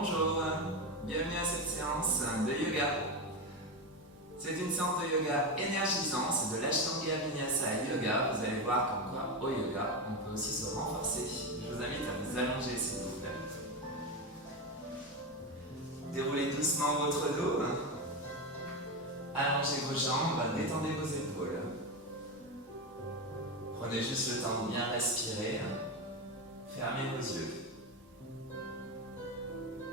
Bonjour, bienvenue à cette séance de yoga. C'est une séance de yoga énergisant, c'est de l'Ashtanga Vinyasa Yoga. Vous allez voir comme quoi au yoga, on peut aussi se renforcer. Je vous invite à vous allonger s'il vous plaît. Déroulez doucement votre dos. Allongez vos jambes, détendez vos épaules. Prenez juste le temps de bien respirer. Fermez vos yeux.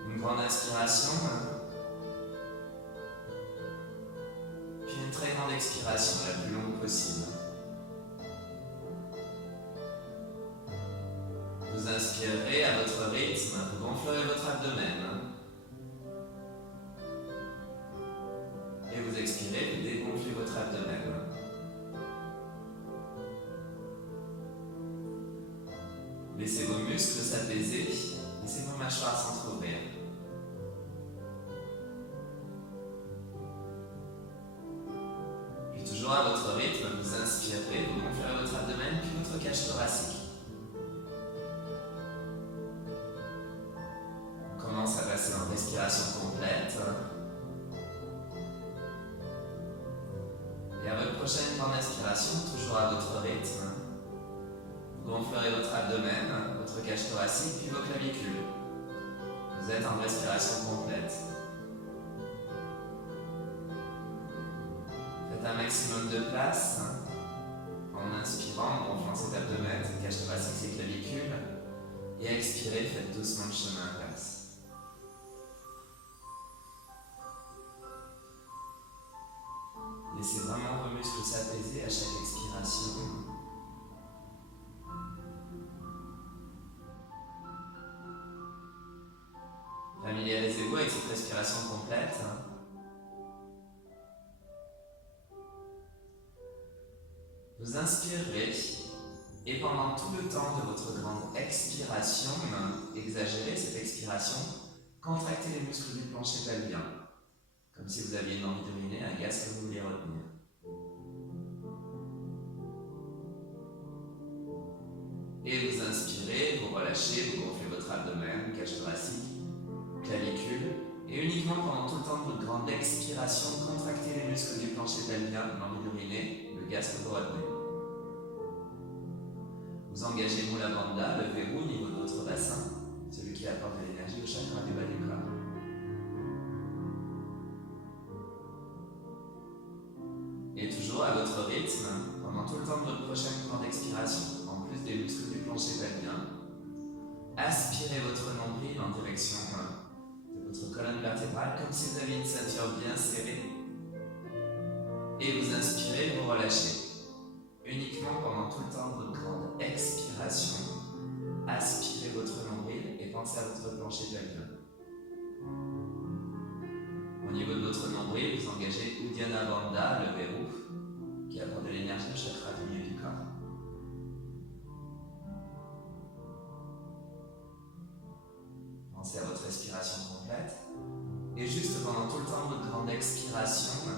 Une grande inspiration, puis une très grande expiration, la plus longue possible. Vous inspirez à votre rythme, vous gonflerez votre abdomen. Et vous expirez, vous dégonflez votre abdomen. Laissez vos muscles s'apaiser, laissez vos mâchoires s'entrouvrir. Puis toujours à votre rythme, vous inspirez, vous gonflerez votre abdomen, puis votre cage thoracique. On commence à passer en respiration complète. Et à votre prochaine grande inspiration, toujours à votre rythme, vous gonflerez votre abdomen, votre cage thoracique, puis vos clavicules. Vous êtes en respiration complète. Faites un maximum de place en inspirant, en gonflant cet abdomen, cette cage thoracique, ces clavicules. Et expirez, faites doucement le chemin inverse. Laissez vraiment vos muscles s'apaiser à chaque expiration. Familiarisez-vous avec cette respiration complète. Vous inspirez et pendant tout le temps de votre grande expiration, exagérez cette expiration, contractez les muscles du plancher pelvien, comme si vous aviez une envie d'uriner, un gaz que vous voulez retenir. Et vous inspirez, vous relâchez, vous gonflez votre abdomen, cage thoracique, clavicule, et uniquement pendant tout le temps de votre grande expiration, contractez les muscles du plancher pelvien, l'envie d'uriner, le gaz que vous retenez. Vous engagez Mula Bandha, le verrou au niveau de votre bassin, celui qui apporte de l'énergie au chakra du bas du corps. Et toujours à votre rythme, pendant tout le temps de votre prochaine grande expiration, en plus des muscles du plancher pelvien, aspirez votre nombril en direction de votre colonne vertébrale, comme si vous aviez une ceinture bien serrée. Et vous inspirez, vous relâchez. Uniquement pendant tout le temps de votre grande expiration, aspirez votre nombril et pensez à votre plancher pelvien. Au niveau de votre nombril, vous engagez Uddiyana Bandha, le verrou, qui apporte de l'énergie au chakra du milieu du corps. Pensez à votre respiration complète. Et juste pendant tout le temps de votre grande expiration,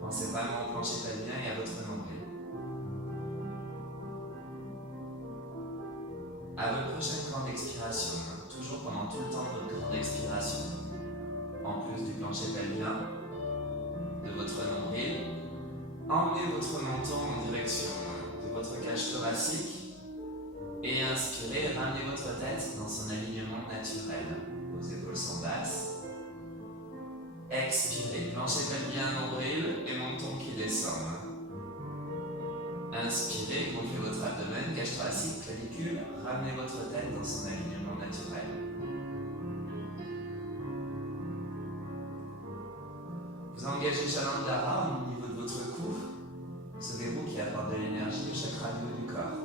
pensez vraiment au plancher pelvien et à votre nombril. À votre prochaine grande expiration, toujours pendant tout le temps de votre grande expiration, en plus du plancher pelvien, de votre nombril, emmenez votre menton en direction de votre cage thoracique et inspirez, ramenez votre tête dans son alignement naturel. Vos épaules sont basses. Expirez, plancher pelvien, nombril et menton qui descend. Inspirez, gonflez votre abdomen, cage thoracique, clavicule, ramenez votre tête dans son alignement naturel. Vous engagez Jalandhara au niveau de votre cou, ce verrou qui apporte de l'énergie au chakra du haut du corps.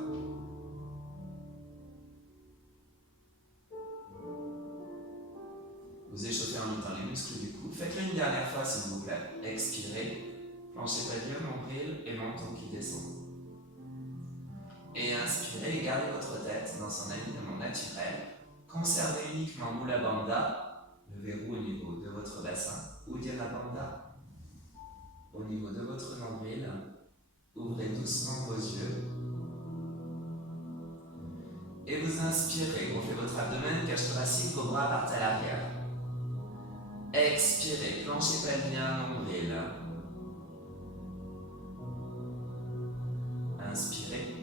Vous échauffez en même temps les muscles du cou. Faites-le une dernière fois s'il vous plaît. Expirez, plancher pelvien, nombril et menton qui descend. Et inspirez et gardez votre tête dans son alignement naturel. Conservez uniquement Mula Bandha, le verrou au niveau de votre bassin, Uddiyana Bandha au niveau de votre nombril. Ouvrez doucement vos yeux Et vous inspirez, gonflez votre abdomen, cage thoracique, vos bras partent à l'arrière. Expirez, plancher pelvien, nombril. Inspirez.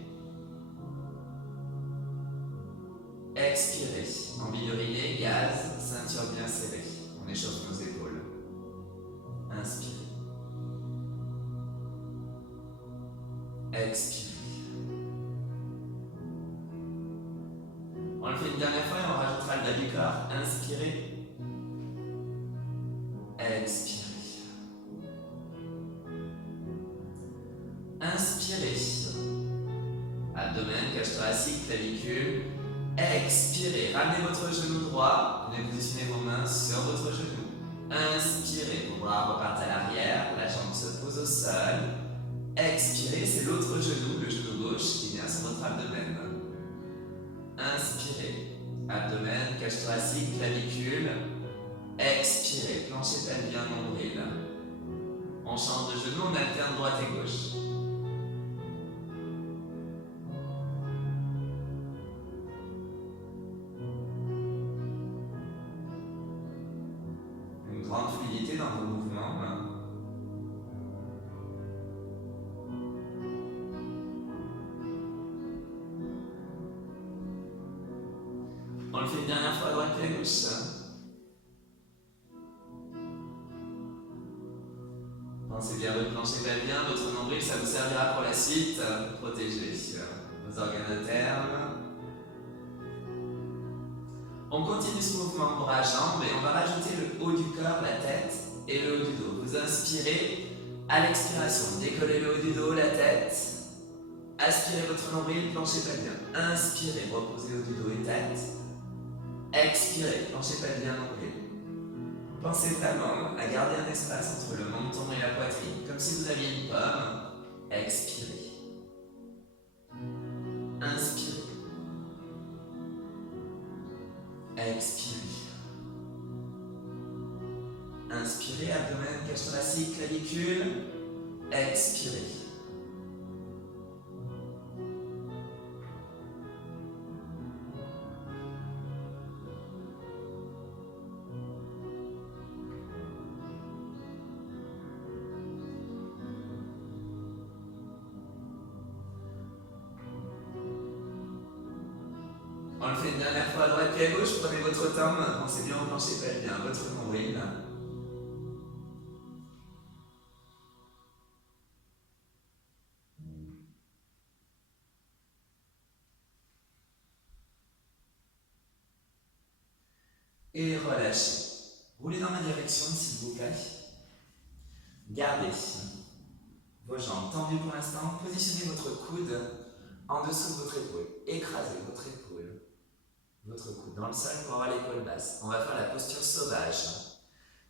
Expirez, envie d'uriner, gaz, ceinture bien serrée. On échauffe nos épaules. Inspirez. Expirez. On le fait une dernière fois et on rajoutera le bas du corps. Inspirez. Expirez. Inspirez. Abdomen, cage thoracique, clavicule. Expirez. Ramenez votre genou droit. Venez positionner vos mains sur votre genou. Inspirez. Vos bras repartent à l'arrière. La jambe se pose au sol. Expirez. C'est l'autre genou, le genou gauche, qui vient sur votre abdomen. Inspirez. Abdomen, cage thoracique, clavicule. Expirez. Plancher pelvien, nombril. On change de genou, on alterne droite et gauche. Une grande fluidité dans vos mouvements. On le fait une dernière fois à droite et à gauche. Pensez bien votre plancher pelvien, votre nombril, ça vous servira pour la suite, pour protéger vos organes internes. On continue ce mouvement bras-jambes et on va rajouter le haut du corps, la tête et le haut du dos. Vous inspirez, à l'expiration, décollez le haut du dos, la tête. Aspirez votre nombril, plancher pelvien. Inspirez, reposez haut du dos et tête. Expirez, plancher pelvien, nombril. Pensez vraiment à garder un espace entre le menton et la poitrine, comme si vous aviez une pomme. Expirez. Inspirez. Expirez. Inspirez, abdomen, cage thoracique, clavicule. Expirez. On le fait une dernière fois à droite et à gauche, prenez votre temps, pensez bien au plancher pelvien, votre nombril. Et relâchez. Roulez dans ma direction, s'il vous plaît. Gardez vos jambes tendues pour l'instant. Positionnez votre coude en dessous de votre épaule. Écrasez votre épaule, votre coude dans le sol pour avoir l'épaule basse. On va faire la posture sauvage.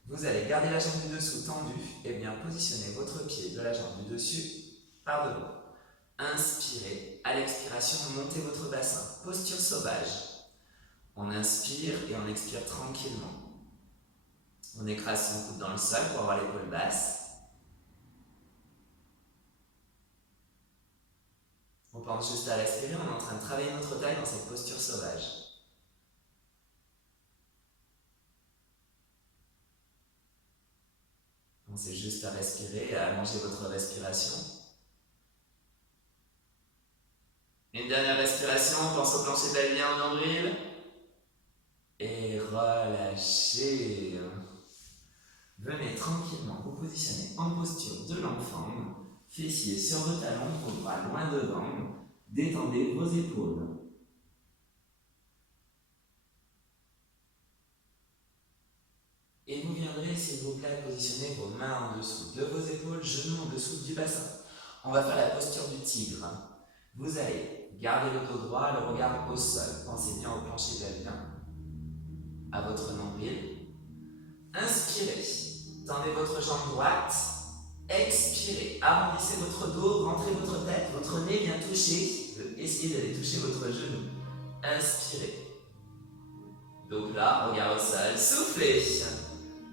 Vous allez garder la jambe du dessous tendue et bien positionner votre pied de la jambe du dessus par devant. Inspirez. À l'expiration, montez votre bassin. Posture sauvage. On inspire et on expire tranquillement. On écrase son coude dans le sol pour avoir l'épaule basse. On pense juste à respirer, on est en train de travailler notre taille dans cette posture sauvage. Pensez juste à respirer et à allonger votre respiration. Une dernière respiration, on pense au plancher pelvien, au nombril. Et relâchez. Venez tranquillement vous positionner en posture de l'enfant. Fessiers sur vos talons, vos bras loin devant. Détendez vos épaules. Et vous viendrez, s'il vous plaît, positionner vos mains en dessous de vos épaules, genoux en dessous du bassin. On va faire la posture du tigre. Vous allez garder le dos droit, le regard au sol. Pensez bien au plancher pelvien, à votre nombril. Inspirez, tendez votre jambe droite. Expirez, arrondissez votre dos, rentrez votre tête, votre nez vient toucher. Essayez d'aller toucher votre genou. Inspirez. Donc là, regard au sol, soufflez.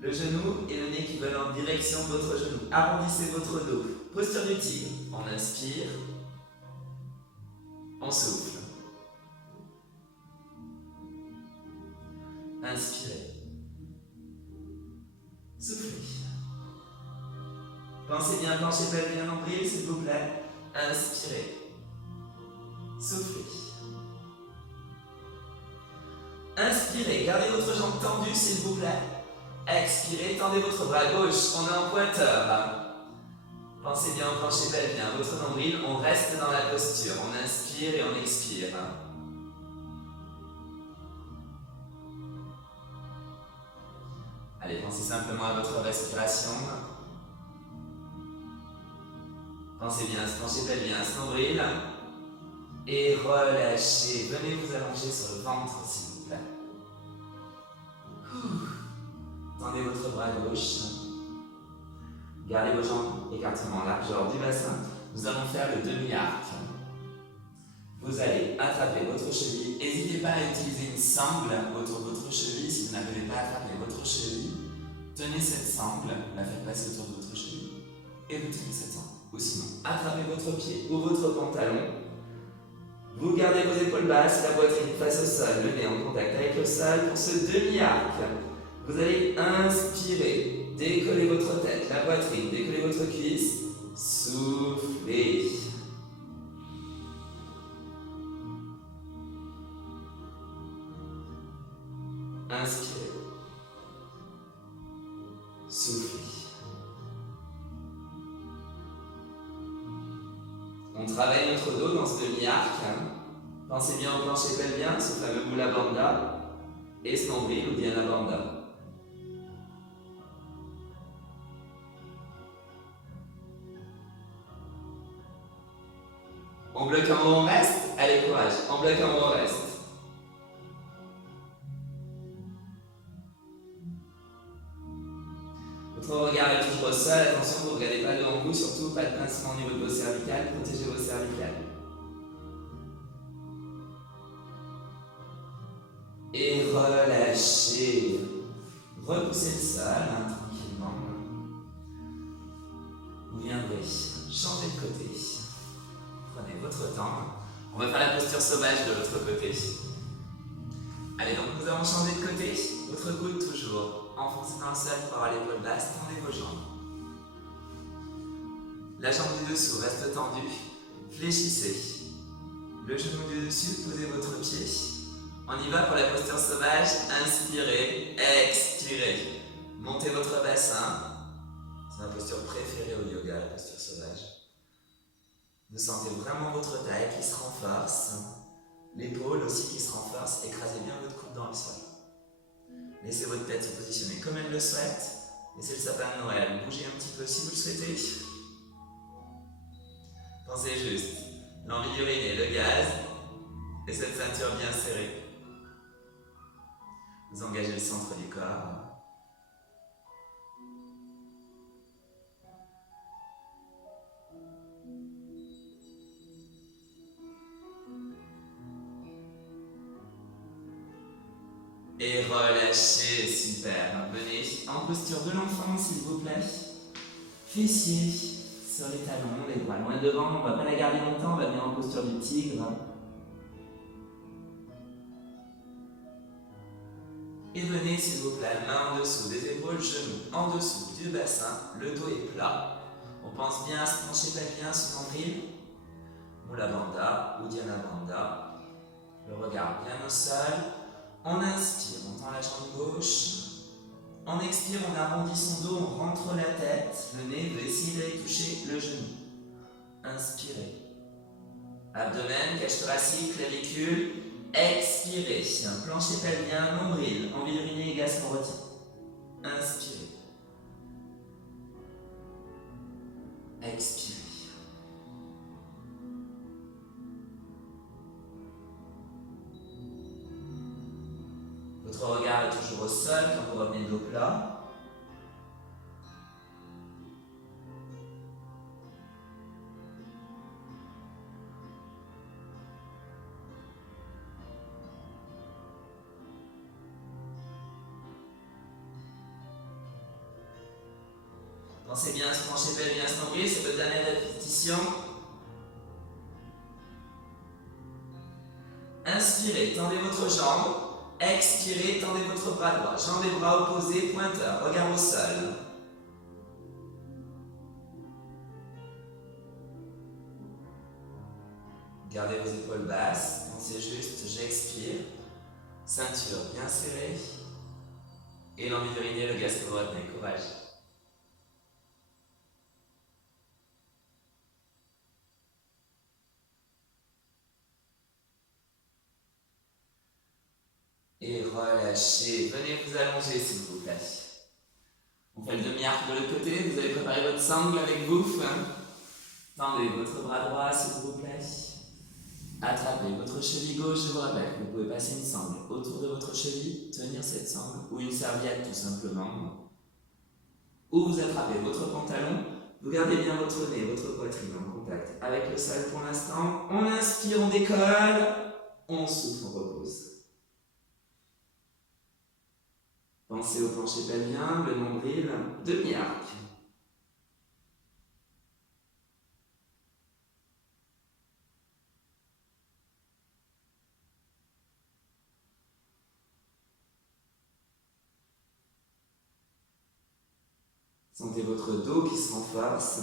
Le genou et le nez qui veulent en direction de votre genou. Arrondissez votre dos. Posture du tigre. On inspire. On souffle. plancher pelvien, nombril, s'il vous plaît. Inspirez. Soufflez. Inspirez, gardez votre jambe tendue, s'il vous plaît. Expirez, tendez votre bras gauche, on est en pointeur. Pensez bien au plancher pelvien, votre nombril, on reste dans la posture. On inspire et on expire. Allez, pensez simplement à votre respiration. Pensez bien à ce plancher pelvien, à ce nombril. Et relâchez. Venez vous allonger sur le ventre, s'il vous plaît. Tendez votre bras gauche. Gardez vos jambes écartement largeur du bassin. Nous allons faire le demi-arc. Vous allez attraper votre cheville. N'hésitez pas à utiliser une sangle autour de votre cheville. Si vous n'arrivez pas à attraper votre cheville, tenez cette sangle, la faites passer autour de votre cheville et vous tenez cette sangle. Ou sinon, attrapez votre pied ou votre pantalon. Vous gardez vos épaules basses, la poitrine face au sol, le nez en contact avec le sol pour ce demi-arc. Vous allez inspirer, décollez votre tête, la poitrine, décollez votre cuisse, soufflez. Inspirez, soufflez. On travaille notre dos dans ce demi-arc. Pensez bien au plancher pelvien, ce fameux Mula Bandha, et ce nombril ou Dhyana Bandha. On bloque un mot, on reste. Allez, courage. On bloque un mot, on reste. Votre regard est toujours au sol. Attention, vous ne regardez pas devant vous. Surtout, pas de pincement au niveau de vos cervicales. Protégez vos cervicales. Et relâchez. Repoussez le sol tranquillement. Vous viendrez changer de côté. Prenez votre temps. On va faire la posture sauvage de l'autre côté. Allez, donc nous avons changé de côté. Votre coude toujours enfoncé dans le sol pour avoir l'épaule basse. Tendez vos jambes. La jambe du dessous reste tendue. Fléchissez. Le genou du dessus, posez votre pied. On y va pour la posture sauvage. Inspirez, expirez. Montez votre bassin. C'est ma posture préférée au yoga, la posture sauvage. Vous sentez vraiment votre taille qui se renforce, l'épaule aussi qui se renforce. Écrasez bien votre coude dans le sol. Laissez votre tête se positionner comme elle le souhaite. Laissez le sapin de Noël bouger un petit peu si vous le souhaitez. Pensez juste, l'envie d'uriner, le gaz et cette ceinture bien serrée. Vous engagez le centre du corps. Et relâchez, super. Venez en posture de l'enfant, s'il vous plaît. Fessiers sur les talons, les bras loin devant. On ne va pas la garder longtemps, on va venir en posture du tigre. Et venez, s'il vous plaît, main en dessous des épaules, genoux en dessous du bassin. Le dos est plat. On pense bien à se pencher pelvien, ce nombril. Mula Bandha ou Dhyana Bandha. Le regard bien au sol. On inspire, on tend la jambe gauche. On expire, on arrondit son dos, on rentre la tête. Le nez veut essayer d'aller toucher le genou. Inspirez. Abdomen, cage thoracique, clavicule. Expirez. Plancher pelvien, nombril. Envie d'uriner, gaz qu'on retient. Inspirez. Expirez. Votre regard est toujours au sol quand vous revenez de dos plat. Pensez bien à se pencher pelvien, se nombril, c'est votre dernière répétition. Inspirez, tendez votre jambe. Expirez, tendez votre bras droit. Jambes et bras opposés, pointeur, regard au sol. Gardez vos épaules basses, pensez juste, j'expire, ceinture bien serrée, et l'envie d'uriner, le gastro droite, courage. Et relâchez, venez vous allonger s'il vous plaît. On fait le demi-arc de l'autre côté, vous avez préparé votre sangle avec vous. Tendez votre bras droit s'il vous plaît. Attrapez votre cheville gauche, je vous rappelle, vous pouvez passer une sangle autour de votre cheville, tenir cette sangle, ou une serviette tout simplement. Ou vous attrapez votre pantalon, vous gardez bien votre nez, votre poitrine en contact avec le sol pour l'instant. On inspire, on décolle, on souffle, on repose. Pensez au plancher pelvien, le nombril, demi-arc. Sentez votre dos qui se renforce.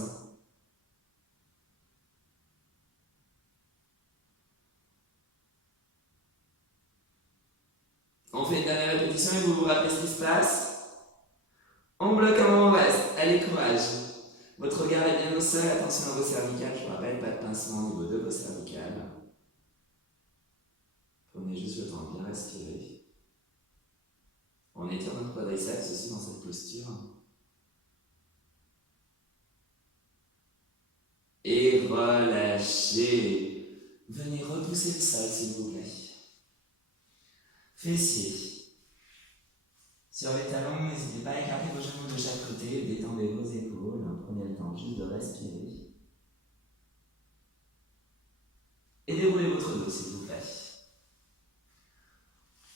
On fait une dernière répétition et vous vous rappelez ce qui se passe. On bloque un moment, on reste. Allez, courage. Votre regard est bien au sol, attention à vos cervicales. Je vous rappelle, pas de pincement au niveau de vos cervicales. Prenez juste le temps de bien respirer. On étire notre quadriceps aussi dans cette posture. Et relâchez. Venez repousser le sol s'il vous plaît. Fessiers. Sur les talons, n'hésitez pas à écarter vos genoux de chaque côté, détendez vos épaules. Prenez le temps juste de respirer. Et déroulez votre dos s'il vous plaît.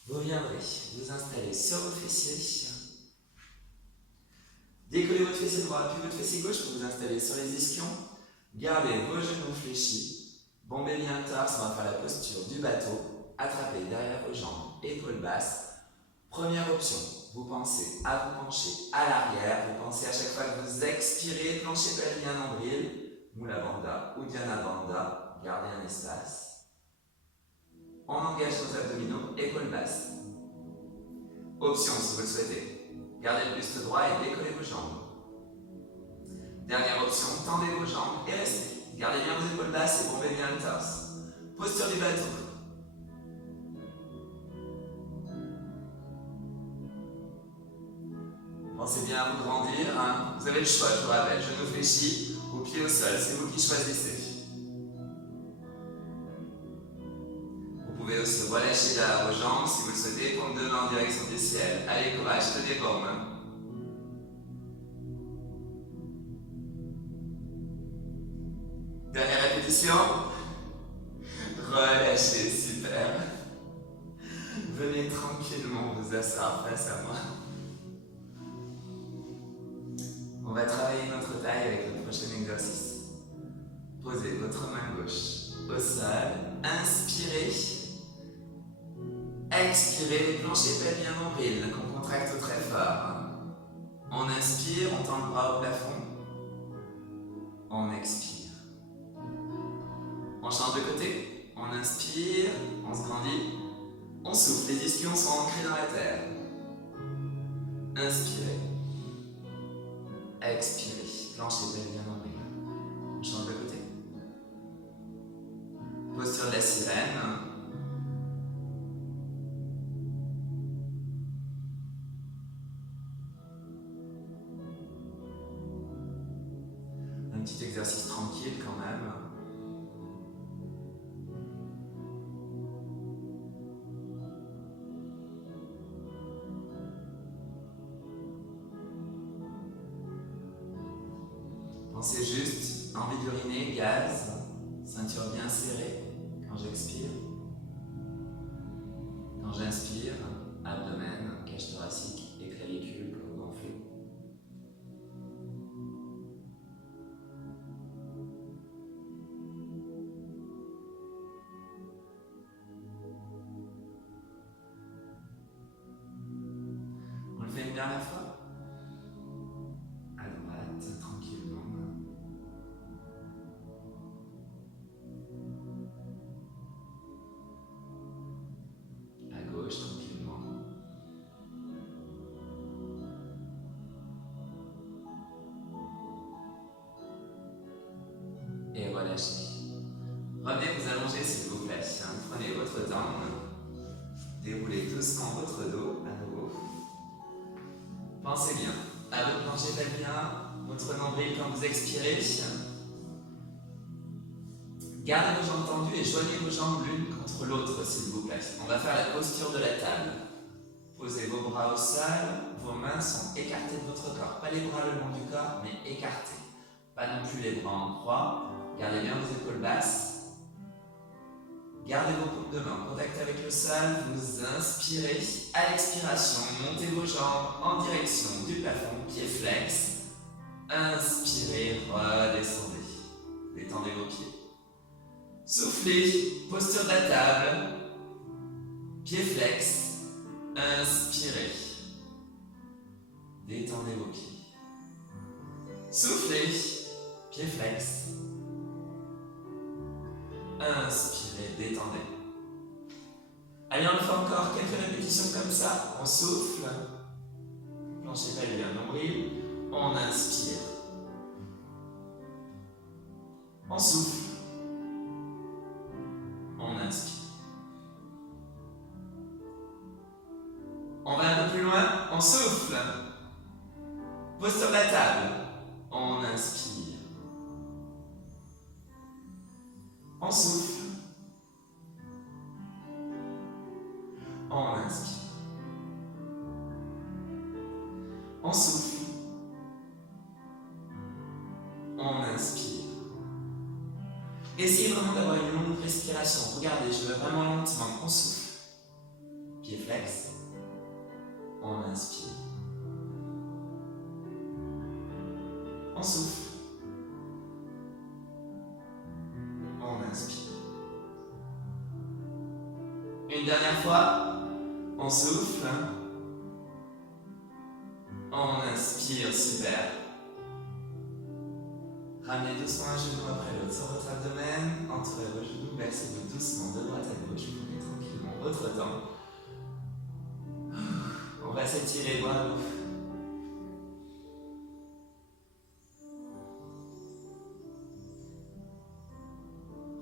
Vous viendrez vous installer sur vos fessiers. Décollez votre fessier droit puis votre fessier gauche pour vous installer sur les ischions. Gardez vos genoux fléchis. Bombez bien le torse, on va faire la posture du bateau. Attrapez derrière vos jambes, épaules basses. Première option, vous pensez à vous pencher à l'arrière. Vous pensez à chaque fois que vous expirez, plancher pelvien nombril, Mula Bandha ou Dhyana Bandha. Gardez un espace. On engage nos abdominaux, épaules basses. Option si vous le souhaitez. Gardez le buste droit et décollez vos jambes. Dernière option, tendez vos jambes et restez. Gardez bien vos épaules basses et bombez bien le torse. Posture du bateau. Pensez bien à vous grandir. Vous avez le choix, je vous rappelle. Genoux fléchis ou pieds au sol. C'est vous qui choisissez. Vous pouvez aussi relâcher là vos jambes si vous le souhaitez. Paume de main en direction du ciel. Allez, courage, tenez bon. Dernière répétition. Relâchez, super. Venez tranquillement vous asseoir face à moi. On va travailler notre taille avec le prochain exercice. Posez votre main gauche au sol. Inspirez. Expirez, les planchers pelviens nombril qu'on contracte très fort. On inspire, on tend le bras au plafond. On expire. On change de côté. On inspire, on se grandit. On souffle, les ischions sont ancrés dans la terre. Inspirez. Expirez. Plancher pelvien nombril. On change de côté. Posture de la sirène. Un petit exercice tranquille quand même. Pensez juste, envie d'uriner, gaz, ceinture bien serrée quand j'expire. Quand j'inspire, abdomen, cage thoracique et clavicule pour gonfler. On le fait une dernière fois. À droite, tranquillement. relâcher. Revenez vous allonger s'il vous plaît. Prenez votre temps. Déroulez doucement votre dos à nouveau. Pensez bien à votre plancher pelvien, votre nombril quand vous expirez. Gardez vos jambes tendues et joignez vos jambes l'une contre l'autre s'il vous plaît. On va faire la posture de la table. Posez vos bras au sol, vos mains sont écartées de votre corps. Pas les bras le long du corps, mais écartés. Pas non plus les bras en croix. Gardez bien vos épaules basses. Gardez vos paumes de main en contact avec le sol. Vous inspirez. À l'expiration, montez vos jambes en direction du plafond, pieds flex. Inspirez, redescendez. Détendez vos pieds. Soufflez, posture de la table. Pieds flex. Inspirez. Détendez vos pieds. Soufflez. Pieds flex. Inspirez, détendez. Allez, on le fait encore quelques répétitions comme ça. On souffle. Plancher pelvien, nombril. On inspire. On souffle. On inspire. On va un peu plus loin. On souffle. Posture de la table. On inspire. On souffle. On inspire. On souffle. On inspire. Essayez vraiment d'avoir une longue respiration. Regardez, je vais vraiment lentement. On souffle. Pied flex. On inspire. On souffle. On inspire. Une dernière fois. On souffle. On inspire. Super. Ramenez doucement un genou après l'autre sur votre abdomen. Entrez vos genoux. Versez-vous doucement de droite à gauche. Prenez tranquillement votre temps. On va s'étirer, bravo.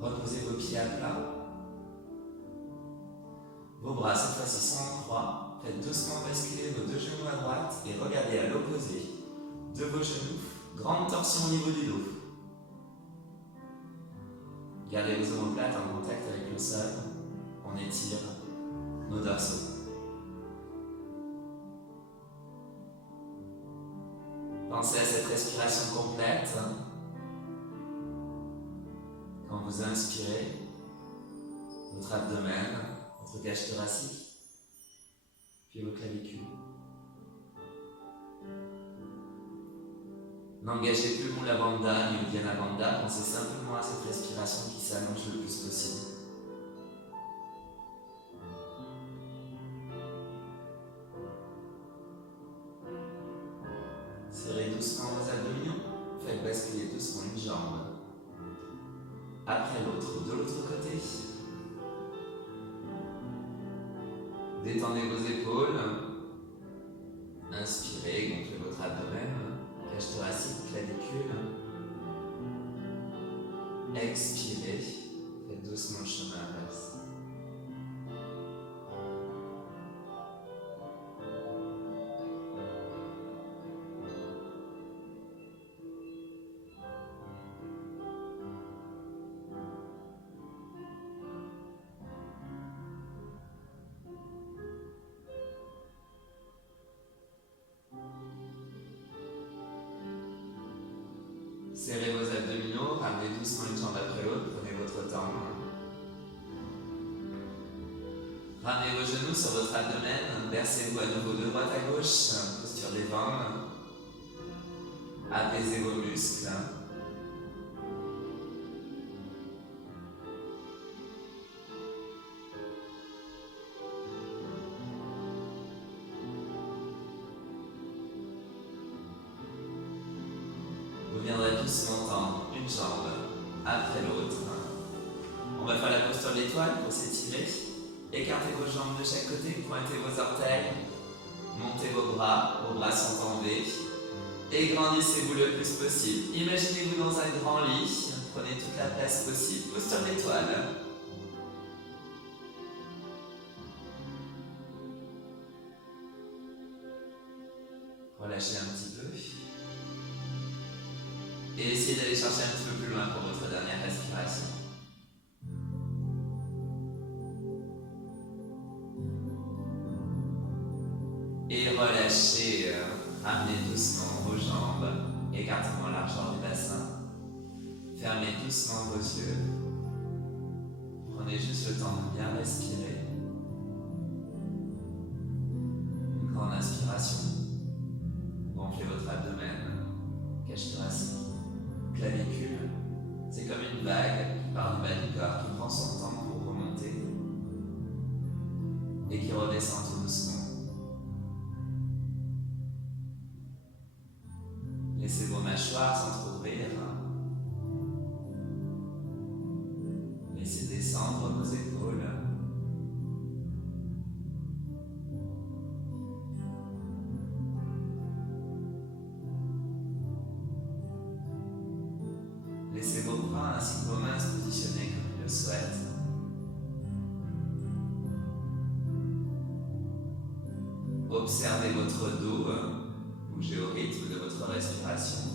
Reposez vos pieds à plat. Vos bras cette fois-ci sont en croix. Faites doucement basculer vos deux genoux à droite et regardez à l'opposé de vos genoux. Grande torsion au niveau du dos. Gardez vos omoplates en contact avec le sol. On étire nos dorsaux. Pensez à cette respiration complète. Quand vous inspirez, votre abdomen, votre cage thoracique, puis vos clavicules. N'engagez plus Mula Bandha ni Uddiyana Bandha, pensez simplement à cette respiration qui s'allonge le plus possible. Serrez doucement vos abdominaux, faites basculer doucement une jambe après l'autre de l'autre côté. Détendez vos épaules. Inspirez, gonflez votre abdomen, cage thoracique, clavicule. Expirez, faites doucement le chemin inverse. Serrez vos abdominaux, ramenez doucement une jambe après l'autre, prenez votre temps. Ramenez vos genoux sur votre abdomen, versez-vous à nouveau de droite à gauche, posture des vents. Apaisez vos muscles. Vous viendrez doucement tendre une jambe après l'autre. On va faire la posture de l'étoile pour s'étirer. Écartez vos jambes de chaque côté, pointez vos orteils, montez vos bras sont en V et grandissez-vous le plus possible. Imaginez-vous dans un grand lit, Prenez toute la place possible, posture d'étoile. Relâchez un petit peu. Et essayez d'aller chercher un petit peu plus loin pour votre dernière respiration. Et relâchez, ramenez doucement vos jambes, écartez-moi largeur du bassin. Fermez doucement vos yeux. Prenez juste le temps de bien respirer. Une grande inspiration. Gonflez votre abdomen, cage thoracique, clavicule. C'est comme une vague qui part du bas du corps, qui prend son temps pour remonter et qui redescend tout doucement. Laissez vos mâchoires s'entrouvrir. Laissez descendre vos épaules. Laissez vos bras ainsi que vos mains se positionner comme ils le souhaitent. Observez votre dos, bougez au rythme de votre respiration.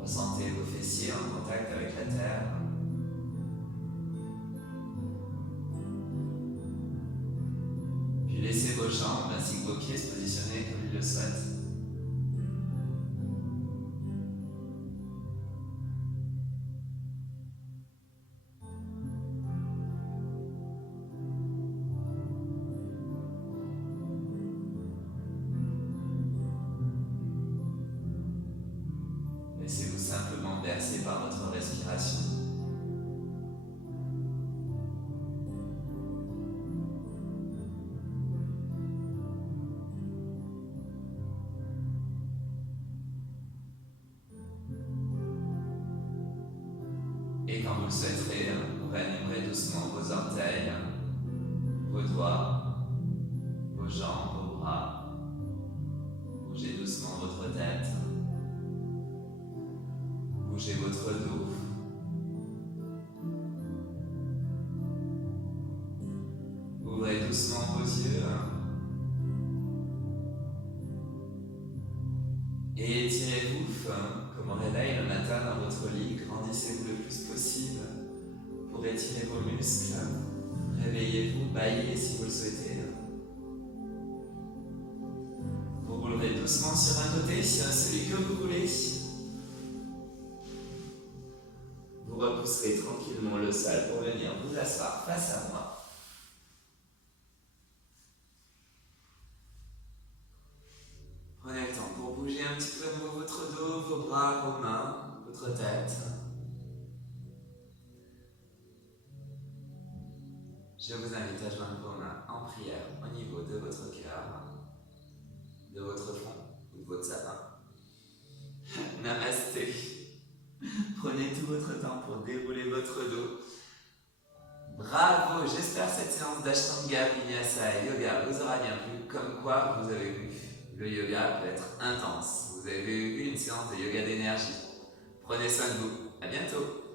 Ressentez vos fessiers en contact avec la terre. Puis laissez vos jambes ainsi que vos pieds se positionner comme ils le souhaitent. Laissez-vous simplement bercer par votre respiration. Et quand vous le souhaiterez, vous réanimerez doucement vos orteils, vos doigts, vos jambes, vos bras. Bougez doucement votre tête. Bougez votre dos. Ouvrez doucement vos yeux. Et étirez-vous comme au réveil le matin dans votre lit. Grandissez-vous le plus possible pour étirer vos muscles. Réveillez-vous, bâillez si vous le souhaitez. Vous roulerez doucement sur un côté, celui que vous voulez. Vous repousserez tranquillement le sol pour venir vous asseoir face à moi. Prenez le temps pour bouger un petit peu de nouveau votre dos, vos bras, vos mains, votre tête. Je vous invite à joindre vos mains en prière au niveau de votre cœur, de votre front ou de votre sapin. Namasté. Prenez tout votre temps pour dérouler votre dos. Bravo, j'espère que cette séance d'Ashtanga, Vinyasa et Yoga vous aura bien plu. Comme quoi, vous avez vu, le yoga peut être intense. Vous avez eu une séance de yoga d'énergie. Prenez soin de vous. À bientôt.